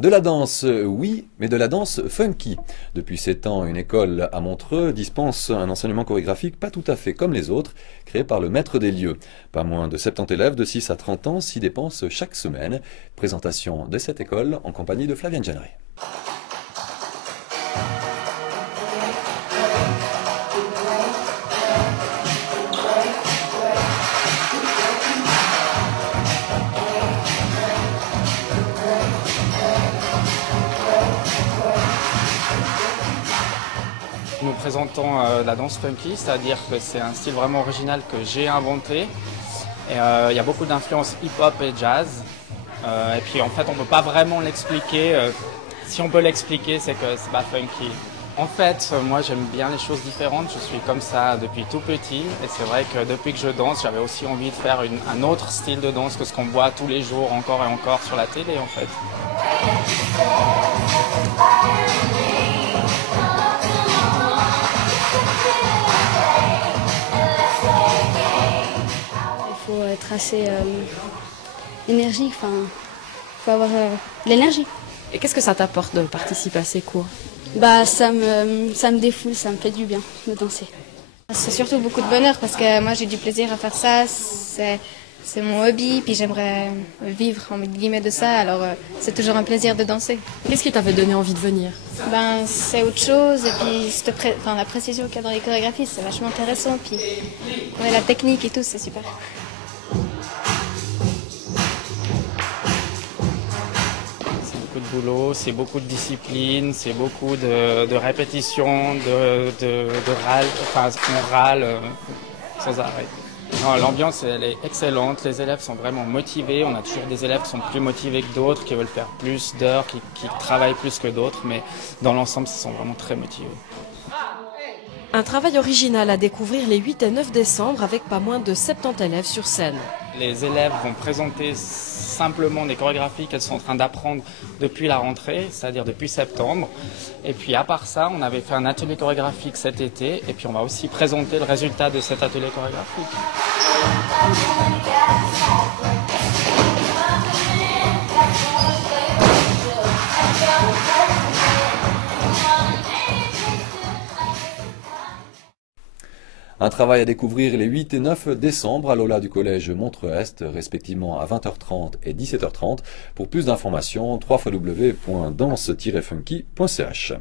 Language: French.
De la danse, oui, mais de la danse funky. Depuis 7 ans, une école à Montreux dispense un enseignement chorégraphique pas tout à fait comme les autres, créé par le maître des lieux. Pas moins de 70 élèves de 6 à 30 ans s'y dépensent chaque semaine. Présentation de cette école en compagnie de Flavienne Jeanneret. Nous présentons la danse funky, c'est-à-dire que c'est un style vraiment original que j'ai inventé. Et, il y a beaucoup d'influences hip-hop et jazz. Et puis en fait, on ne peut pas vraiment l'expliquer. Si on peut l'expliquer, c'est que c'est pas funky. En fait, moi j'aime bien les choses différentes. Je suis comme ça depuis tout petit. Et c'est vrai que depuis que je danse, j'avais aussi envie de faire un autre style de danse que ce qu'on voit tous les jours, encore et encore sur la télé en fait. Il faut être assez énergique, enfin, il faut avoir de l'énergie. Et qu'est-ce que ça t'apporte de participer à ces cours? Bah, ça me défoule, ça me fait du bien de danser. C'est surtout beaucoup de bonheur parce que moi j'ai du plaisir à faire ça, c'est mon hobby, puis j'aimerais vivre en guillemets de ça, alors c'est toujours un plaisir de danser. Qu'est-ce qui t'avait donné envie de venir? Ben, c'est autre chose, et puis la précision qu'il y a dans les chorégraphies, c'est vachement intéressant, puis ouais, la technique et tout, c'est super. De boulot, c'est beaucoup de discipline, c'est beaucoup de répétitions, de râle, enfin on râle sans arrêt. Non, l'ambiance elle est excellente, les élèves sont vraiment motivés, on a toujours des élèves qui sont plus motivés que d'autres, qui veulent faire plus d'heures, qui travaillent plus que d'autres, mais dans l'ensemble ils sont vraiment très motivés. Un travail original à découvrir les 8 et 9 décembre avec pas moins de 70 élèves sur scène. Les élèves vont présenter simplement des chorégraphies qu'elles sont en train d'apprendre depuis la rentrée, c'est-à-dire depuis septembre. Et puis à part ça, on avait fait un atelier chorégraphique cet été et puis on va aussi présenter le résultat de cet atelier chorégraphique. Un travail à découvrir les 8 et 9 décembre à l'Aula du collège Montreux-Est, respectivement à 20h30 et 17h30. Pour plus d'informations, www.danse-funky.ch.